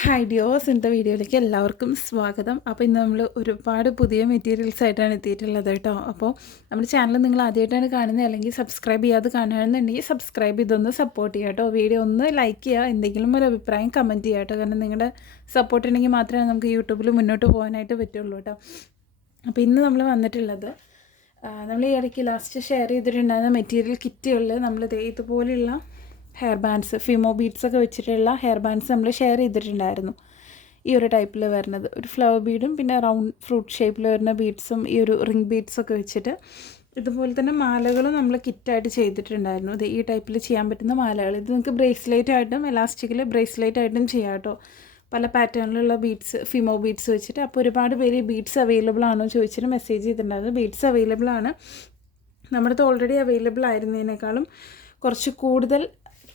Hi ഡിയോസ്, ഇന്നത്തെ വീഡിയോയിലേക്ക് എല്ലാവർക്കും സ്വാഗതം. അപ്പോൾ ഇന്ന് നമ്മൾ ഒരുപാട് പുതിയ മെറ്റീരിയൽസ് ആയിട്ടാണ് എത്തിയിട്ടുള്ളത് കേട്ടോ. അപ്പോൾ നമ്മുടെ ചാനൽ നിങ്ങൾ ആദ്യമായിട്ടാണ് കാണുന്നത്, അല്ലെങ്കിൽ സബ്സ്ക്രൈബ് ചെയ്യാതെ കാണുകയാണെന്നുണ്ടെങ്കിൽ സബ്സ്ക്രൈബ് ചെയ്തൊന്ന് സപ്പോർട്ട് ചെയ്യുക കേട്ടോ. വീഡിയോ ഒന്ന് ലൈക്ക് ചെയ്യുക, എന്തെങ്കിലും ഒരു അഭിപ്രായം കമൻറ്റ് ചെയ്യുക കേട്ടോ. കാരണം നിങ്ങളുടെ സപ്പോർട്ട് ഉണ്ടെങ്കിൽ മാത്രമേ നമുക്ക് യൂട്യൂബിൽ മുന്നോട്ട് പോകാനായിട്ട് പറ്റുള്ളൂ കേട്ടോ. അപ്പോൾ ഇന്ന് നമ്മൾ വന്നിട്ടുള്ളത്, നമ്മൾ ഈ ഇടയ്ക്ക് ലാസ്റ്റ് ഷെയർ ചെയ്തിട്ടുണ്ടായിരുന്ന മെറ്റീരിയൽ കിറ്റുകളിൽ നമ്മൾ ഇതുപോലെയുള്ള ഹെയർ ബാൻഡ്സ്, ഫിമോ ബീഡ്സൊക്കെ വെച്ചിട്ടുള്ള ഹെയർ ബാൻഡ്സ് നമ്മൾ ഷെയർ ചെയ്തിട്ടുണ്ടായിരുന്നു. ഈ ഒരു ടൈപ്പിൽ വരുന്നത് ഒരു ഫ്ലവർ ബീഡും പിന്നെ റൗണ്ട് ഫ്രൂട്ട് ഷേപ്പിൽ വരുന്ന ബീഡ്സും ഈ ഒരു റിംഗ് ബീഡ്സൊക്കെ വെച്ചിട്ട് ഇതുപോലെ തന്നെ മാലകളും നമ്മൾ കിറ്റായിട്ട് ചെയ്തിട്ടുണ്ടായിരുന്നു. ഇത് ഈ ടൈപ്പിൽ ചെയ്യാൻ പറ്റുന്ന മാലകൾ. ഇത് നിങ്ങൾക്ക് ബ്രേസ്ലെറ്റ് ആയിട്ടും എലാസ്റ്റിക്കിൽ ബ്രേസ്ലെറ്റ് ആയിട്ടും ചെയ്യാം കേട്ടോ. പല പാറ്റേണിലുള്ള ബീഡ്സ്, ഫിമോ ബീഡ്സ് വെച്ചിട്ട്. അപ്പോൾ ഒരുപാട് പേര് ബീഡ്സ് അവൈലബിൾ ആണോ ചോദിച്ചിട്ട് മെസ്സേജ് ചെയ്തിട്ടുണ്ടായിരുന്നു. ബീഡ്സ് അവൈലബിൾ ആണ്. നമ്മുടെ അടുത്ത് ഓൾറെഡി അവൈലബിൾ ആയിരുന്നതിനേക്കാളും കുറച്ച് കൂടുതൽ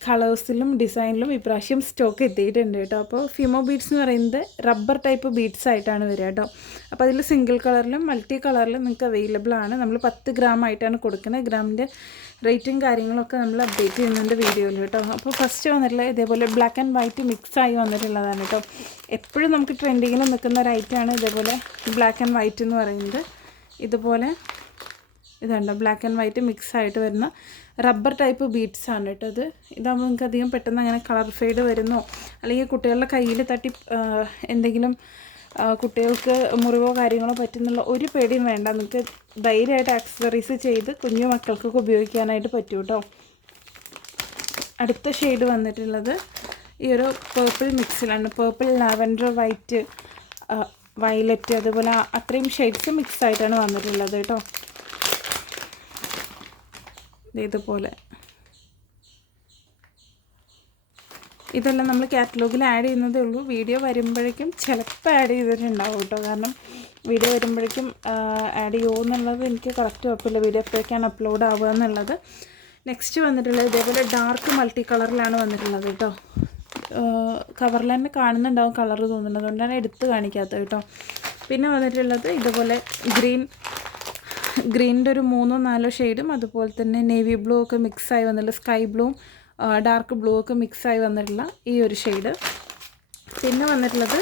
കളേഴ്സിലും ഡിസൈനിലും ഇപ്രാവശ്യം സ്റ്റോക്ക് എത്തിയിട്ടുണ്ട് കേട്ടോ. അപ്പോൾ ഫിമോ ബീഡ്സ് എന്ന് പറയുന്നത് റബ്ബർ ടൈപ്പ് ബീഡ്സ് ആയിട്ടാണ് വരിക കേട്ടോ. അപ്പോൾ അതിൽ സിംഗിൾ കളറിലും മൾട്ടി കളറിലും നിങ്ങൾക്ക് അവൈലബിൾ ആണ്. നമ്മൾ 10 ഗ്രാം ആയിട്ടാണ് കൊടുക്കുന്നത്. ഗ്രാമിൻ്റെ റേറ്റും കാര്യങ്ങളൊക്കെ നമ്മൾ അപ്ഡേറ്റ് ചെയ്യുന്നുണ്ട് വീഡിയോയിൽ കേട്ടോ. അപ്പോൾ ഫസ്റ്റ് വന്നിട്ടുള്ള ഇതേപോലെ ബ്ലാക്ക് ആൻഡ് വൈറ്റ് മിക്സായി വന്നിട്ടുള്ളതാണ് കേട്ടോ. എപ്പോഴും നമുക്ക് ട്രെൻഡിങ്ങിൽ നിൽക്കുന്ന ഒരു ഐറ്റമാണ് ഇതേപോലെ ബ്ലാക്ക് ആൻഡ് വൈറ്റ് എന്ന് പറയുന്നത്. ഇതുപോലെ ഇതുണ്ട്, ബ്ലാക്ക് ആൻഡ് വൈറ്റ് മിക്സ് ആയിട്ട് വരുന്ന റബ്ബർ ടൈപ്പ് ബീഡ്സ് ആണ് കേട്ടോ. ഇതാകുമ്പോൾ നിങ്ങൾക്ക് അധികം പെട്ടെന്ന് അങ്ങനെ കളർ ഫെയ്ഡ് വരുന്നോ, അല്ലെങ്കിൽ കുട്ടികളുടെ കയ്യിൽ തട്ടി എന്തെങ്കിലും കുട്ടികൾക്ക് മുറിവോ കാര്യങ്ങളോ പറ്റുന്നുള്ള ഒരു പേടിയും വേണ്ട. നിങ്ങൾക്ക് ധൈര്യമായിട്ട് ആക്സസറീസ് ചെയ്ത് കുഞ്ഞു മക്കൾക്കൊക്കെ ഉപയോഗിക്കാനായിട്ട് പറ്റും കേട്ടോ. അടുത്ത ഷെയ്ഡ് വന്നിട്ടുള്ളത് ഈ ഒരു പേർപ്പിൾ മിക്സിലാണ്. പേർപ്പിൾ, ലാവൻഡർ, വൈറ്റ്, വയലറ്റ്, അതുപോലെ അത്രയും ഷെയ്ഡ്സ് മിക്സ് ആയിട്ടാണ് വന്നിട്ടുള്ളത് കേട്ടോ. ഇതുപോലെ ഇതെല്ലാം നമ്മൾ കാറ്റലോഗിൽ ആഡ് ചെയ്യുന്നതേ ഉള്ളൂ. വീഡിയോ വരുമ്പോഴേക്കും ചിലപ്പോൾ ആഡ് ചെയ്തിട്ടുണ്ടാവും കേട്ടോ. കാരണം വീഡിയോ വരുമ്പോഴേക്കും ആഡ് ചെയ്യുമോ എന്നുള്ളത് എനിക്ക് കറക്റ്റ് ഉറപ്പില്ല, വീഡിയോ എപ്പോഴേക്കാണ് അപ്ലോഡ് ആവുക എന്നുള്ളത്. നെക്സ്റ്റ് വന്നിട്ടുള്ളത് ഇതേപോലെ ഡാർക്ക് മൾട്ടി കളറിലാണ് വന്നിട്ടുള്ളത് കേട്ടോ. കവറിൽ തന്നെ കാണുന്നുണ്ടാവും കളർ തോന്നുന്നത്, അതുകൊണ്ടാണ് എടുത്ത് കാണിക്കാത്തത് കേട്ടോ. പിന്നെ വന്നിട്ടുള്ളത് ഇതുപോലെ ഗ്രീനിൻ്റെ ഒരു 3-4 ഷെയ്ഡും അതുപോലെ തന്നെ നേവി ബ്ലൂ ഒക്കെ മിക്സായി വന്നിട്ടുള്ള സ്കൈ ബ്ലൂവും ഡാർക്ക് ബ്ലൂ ഒക്കെ മിക്സായി വന്നിട്ടുള്ള ഈ ഒരു ഷെയ്ഡ്. പിന്നെ വന്നിട്ടുള്ളത്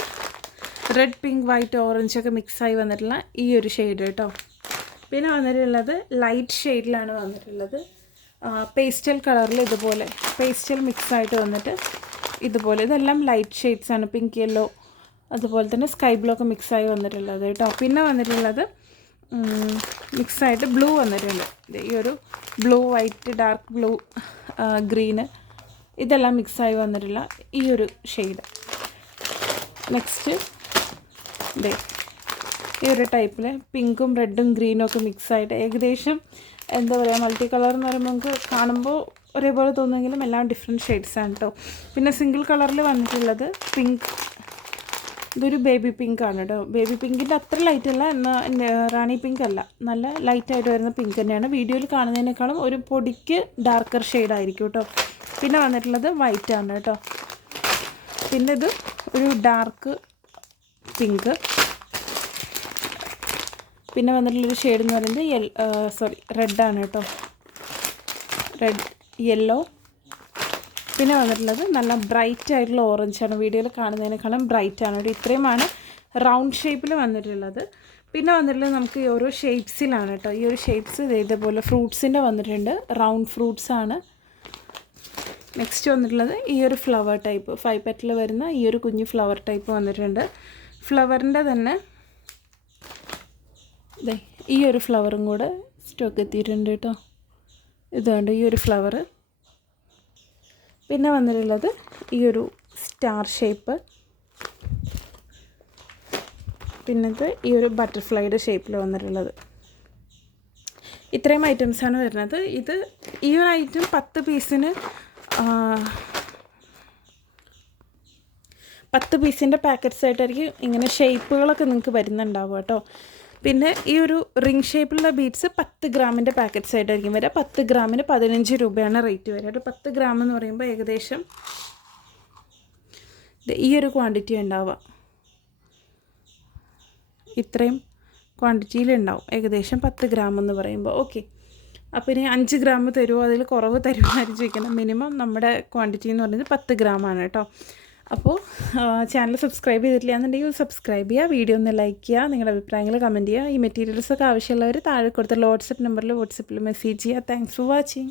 റെഡ്, പിങ്ക്, വൈറ്റ്, ഓറഞ്ച് ഒക്കെ മിക്സായി വന്നിട്ടുള്ള ഈ ഒരു ഷെയ്ഡ് കേട്ടോ. പിന്നെ വന്നിട്ടുള്ളത് ലൈറ്റ് ഷെയ്ഡിലാണ് വന്നിട്ടുള്ളത്. പേസ്റ്റൽ കളറിൽ ഇതുപോലെ പേസ്റ്റൽ മിക്സായിട്ട് വന്നിട്ട് ഇതുപോലെ, ഇതെല്ലാം ലൈറ്റ് ഷെയ്ഡ്സാണ്. പിങ്ക്, യെല്ലോ, അതുപോലെ തന്നെ സ്കൈ ബ്ലൂ ഒക്കെ മിക്സായി വന്നിട്ടുള്ളത് കേട്ടോ. പിന്നെ വന്നിട്ടുള്ളത് മിക്സായിട്ട് ബ്ലൂ വന്നിട്ടുണ്ട്. ഈ ഒരു blue, white, dark blue, green, ഇതെല്ലാം മിക്സായി വന്നിട്ടുള്ള ഈ ഒരു ഷെയ്ഡ്. നെക്സ്റ്റ് ഈ ഒരു ടൈപ്പിൽ പിങ്കും റെഡും ഗ്രീനും ഒക്കെ മിക്സായിട്ട് ഏകദേശം എന്താ പറയുക, മൾട്ടി കളർ എന്ന് പറയുമ്പോൾ നമുക്ക് കാണുമ്പോൾ ഒരേപോലെ തോന്നുമെങ്കിലും എല്ലാം ഡിഫറെൻറ്റ് ഷെയ്ഡ്സാണ് കേട്ടോ. പിന്നെ സിംഗിൾ കളറിൽ വന്നിട്ടുള്ളത് പിങ്ക്, ഇതൊരു ബേബി പിങ്ക് ആണ് കേട്ടോ. ബേബി പിങ്കിൻ്റെ അത്ര ലൈറ്റ് അല്ല, എന്നാൽ റാണി പിങ്ക് അല്ല, നല്ല ലൈറ്റായിട്ട് വരുന്ന പിങ്ക് തന്നെയാണ്. വീഡിയോയിൽ കാണുന്നതിനേക്കാളും ഒരു പൊടിക്ക് ഡാർക്കർ ഷെയ്ഡായിരിക്കും കേട്ടോ. പിന്നെ വന്നിട്ടുള്ളത് വൈറ്റ് ആണ് കേട്ടോ. പിന്നെ ഇത് ഒരു ഡാർക്ക് പിങ്ക്. പിന്നെ വന്നിട്ടുള്ളൊരു ഷെയ്ഡ് എന്ന് പറയുന്നത് റെഡാണ് കേട്ടോ. Red, yellow. പിന്നെ വന്നിട്ടുള്ളത് നല്ല ബ്രൈറ്റ് ആയിട്ടുള്ള ഓറഞ്ചാണ്. വീഡിയോയിൽ കാണുന്നതിനേക്കാളും ബ്രൈറ്റ് ആണ് കേട്ടോ. ഇത്രയുമാണ് റൗണ്ട് ഷേപ്പിൽ വന്നിട്ടുള്ളത്. പിന്നെ വന്നിട്ടുള്ളത് നമുക്ക് ഈ ഓരോ ഷേപ്സിലാണ് കേട്ടോ. ഈ ഒരു ഷേപ്സ് ഇതേപോലെ ഫ്രൂട്ട്സിൻ്റെ വന്നിട്ടുണ്ട്, റൗണ്ട് ഫ്രൂട്ട്സ് ആണ്. നെക്സ്റ്റ് വന്നിട്ടുള്ളത് ഈ ഒരു ഫ്ലവർ ടൈപ്പ് 5 പെറ്റൽ വരുന്ന ഈ ഒരു കുഞ്ഞു ഫ്ലവർ ടൈപ്പ് വന്നിട്ടുണ്ട്. ഫ്ലവറിൻ്റെ തന്നെ ഈ ഒരു ഫ്ലവറും കൂടെ സ്റ്റോക്ക് എത്തിയിട്ടുണ്ട് കേട്ടോ. ഇതുകൊണ്ട് ഈ ഒരു ഫ്ലവർ. പിന്നെ വന്നിട്ടുള്ളത് ഈ ഒരു സ്റ്റാർ ഷേപ്പ്. പിന്നത് ഈ ഒരു ബട്ടർഫ്ലൈയുടെ ഷേപ്പിൽ വന്നിട്ടുള്ളത്. ഇത്രയും ഐറ്റംസാണ് വരുന്നത്. ഈ ഒരു ഐറ്റം 10 പീസിന് 10 പീസിൻ്റെ പാക്കറ്റ്സ് ആയിട്ടായിരിക്കും ഇങ്ങനെ ഷേപ്പുകളൊക്കെ നിങ്ങൾക്ക് വരുന്നുണ്ടാവുക കേട്ടോ. പിന്നെ ഈ ഒരു റിംഗ് ഷേപ്പിലുള്ള ബീഡ്സ് 10 ഗ്രാമിൻ്റെ പാക്കറ്റ്സ് ആയിട്ടായിരിക്കും വരിക. 10 ഗ്രാമിന് 15 രൂപയാണ് റേറ്റ് വരിക. ഒരു 10 ഗ്രാം എന്ന് പറയുമ്പോൾ ഏകദേശം ഈ ഒരു ക്വാണ്ടിറ്റി ഉണ്ടാവുക. ഇത്രയും ക്വാണ്ടിറ്റിയിലുണ്ടാവും ഏകദേശം 10 ഗ്രാം എന്ന് പറയുമ്പോൾ. ഓക്കെ, അപ്പോൾ ഇനി 5 ഗ്രാം തരുമോ, അതിൽ കുറവ് തരുമോ ആരും ചോദിക്കണം. മിനിമം നമ്മുടെ ക്വാണ്ടിറ്റി എന്ന് പറയുന്നത് 10 ഗ്രാമാണ് കേട്ടോ. അപ്പോൾ ചാനൽ സബ്സ്ക്രൈബ് ചെയ്തിട്ടില്ല എന്നുണ്ടെങ്കിൽ സബ്സ്ക്രൈബ് ചെയ്യുക, വീഡിയോ ഒന്ന് ലൈക്ക് ചെയ്യുക, നിങ്ങളുടെ അഭിപ്രായങ്ങൾ കമൻറ്റ് ചെയ്യുക. ഈ മെറ്റീരിയൽസൊക്കെ ആവശ്യമുള്ളവർ താഴെ കൊടുത്തുള്ള വാട്സപ്പ് നമ്പറിൽ വാട്സപ്പിൽ മെസ്സേജ് ചെയ്യുക. Thanks for watching.